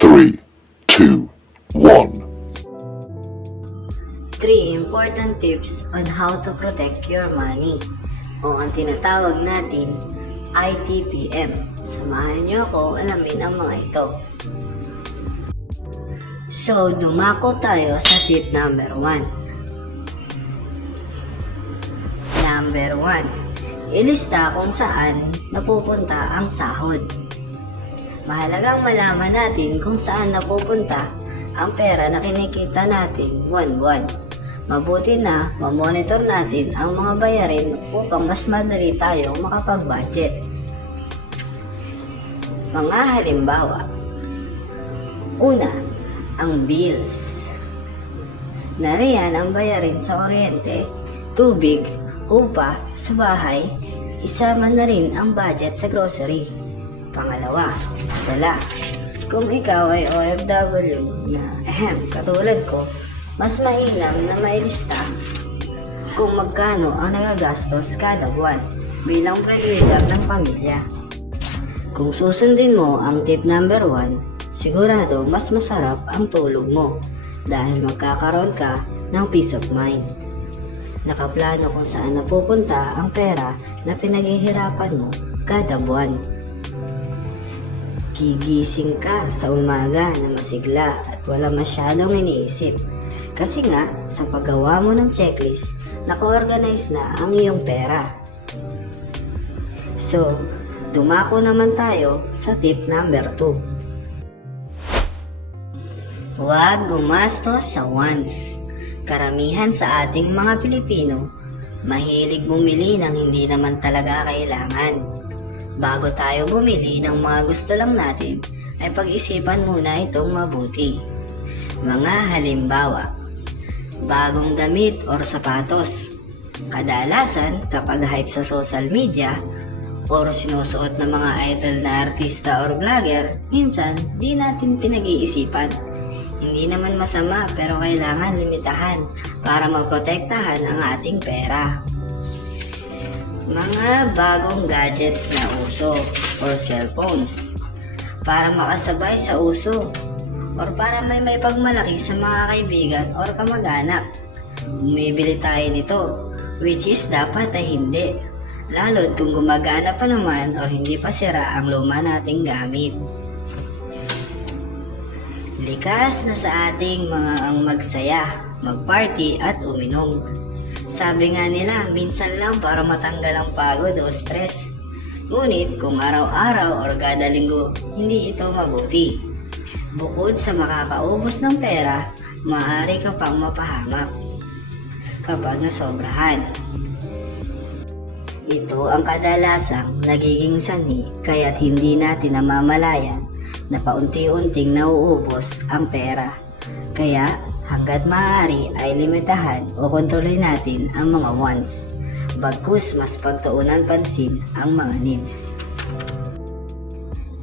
3, 2, 1. 3 important tips on how to protect your money o ang tinatawag natin ITPM. Samahan niyo ako alamin ang mga ito. So, dumako tayo sa tip number 1. Number 1. Ilista kung saan napupunta ang sahod. Mahalagang malaman natin kung saan napupunta ang pera na kinikita natin buwan-buwan. Mabuti na mamonitor natin ang mga bayarin upang mas madali tayong makapag-budget. Mga halimbawa. Una, ang bills. Nariyan ang bayarin sa kuryente, tubig, upa sa bahay, isama na rin ang budget sa grocery. Pangalawa, dala. Kung ikaw ay OFW na katulad ko, mas mainam na mailista kung magkano ang nagagastos kada buwan bilang breadwinner ng pamilya. Kung susundin mo ang tip number 1, sigurado mas masarap ang tulog mo dahil magkakaroon ka ng peace of mind. Nakaplano kung saan napupunta ang pera na pinaghihirapan mo kada buwan. Gigising ka sa umaga na masigla at wala masyadong iniisip. Kasi nga, sa paggawa mo ng checklist, naka-organize na ang iyong pera. So, dumako naman tayo sa tip number 2. Huwag gumastos sa wants. Karamihan sa ating mga Pilipino, mahilig bumili ng hindi naman talaga kailangan. Bago tayo bumili ng mga gusto lang natin, ay pag-isipan muna itong mabuti. Mga halimbawa, bagong damit or sapatos. Kadalasan, kapag hype sa social media or sinusuot ng mga idol na artista or vlogger, minsan di natin pinag-iisipan. Hindi naman masama pero kailangan limitahan para maprotektahan ang ating pera. Mga bagong gadgets na uso or cellphones para makasabay sa uso or para may pagmalaki sa mga kaibigan or kamag-anak. Bumibili tayo nito, which is dapat ay hindi, lalo't kung gumagana pa naman or hindi pa sira ang luma nating gamit. Likas na sa ating mga ang magsaya, magparty at uminom. Sabi nga nila, minsan lang para matanggal ang pagod o stress. Ngunit kung araw-araw or kada linggo, hindi ito mabuti. Bukod sa makakaubos ng pera, maaari ka pang mapahamak kapag nasobrahan. Ito ang kadalasang nagiging sanhi kaya't hindi natin namamalayan na paunti-unting nauubos ang pera. Kaya hanggat maaari ay limitahan o kontrolin natin ang mga wants, bagkus mas pagtuunan pansin ang mga needs.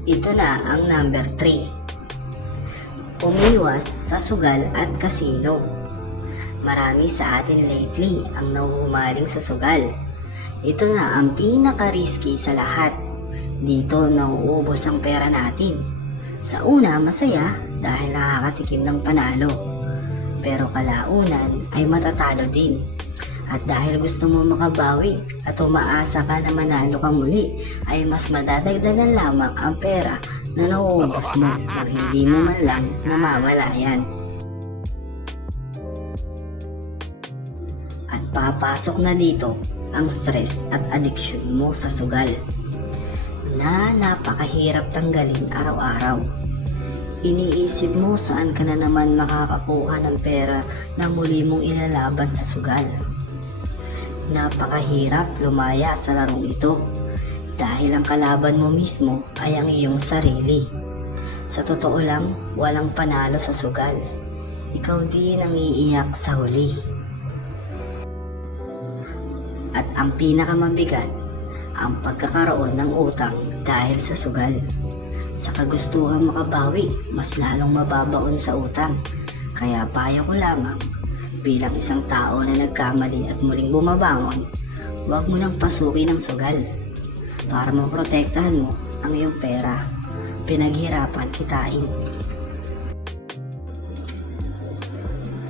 Ito na ang number 3. Umiwas sa sugal at kasino. Marami sa atin lately ang nahuhumaling sa sugal. Ito na ang pinaka-risky sa lahat. Dito nauubos ang pera natin. Sa una, masaya dahil nakakatikim ng panalo. Pero kalaunan ay matatalo din. At dahil gusto mo makabawi at umaasa ka na manalo ka muli, ay mas madadagdagan lamang ang pera na nauubos mo nang hindi mo man lang namamalayan. At papasok na dito ang stress at addiction mo sa sugal na napakahirap tanggalin araw-araw. Iniisip mo saan ka na naman makakakuha ng pera na muli mong ilalaban sa sugal. Napakahirap lumaya sa larong ito dahil ang kalaban mo mismo ay ang iyong sarili. Sa totoo lang, walang panalo sa sugal. Ikaw din ang iiyak sa huli. At ang pinakamabigat, ang pagkakaroon ng utang dahil sa sugal. Sa kagustuhan makabawi, mas lalong mababaon sa utang. Kaya payo ko lamang, bilang isang tao na nagkamali at muling bumabangon, huwag mo nang pasukin ang sugal para maprotektahan mo ang iyong pera. Pinaghirapan kitain.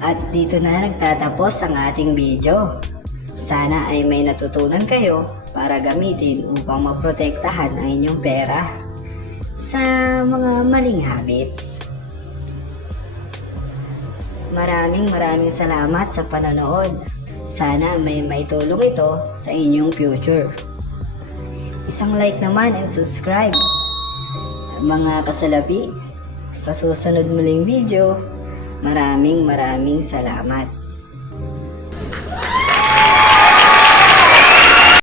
At dito na nagtatapos ang ating video. Sana ay may natutunan kayo para gamitin upang maprotektahan ang inyong pera sa mga maling habits. Maraming salamat sa panonood. Sana may maitulong ito sa inyong future. Isang like naman and subscribe. Mga kasalapi, sa susunod muling video, maraming salamat.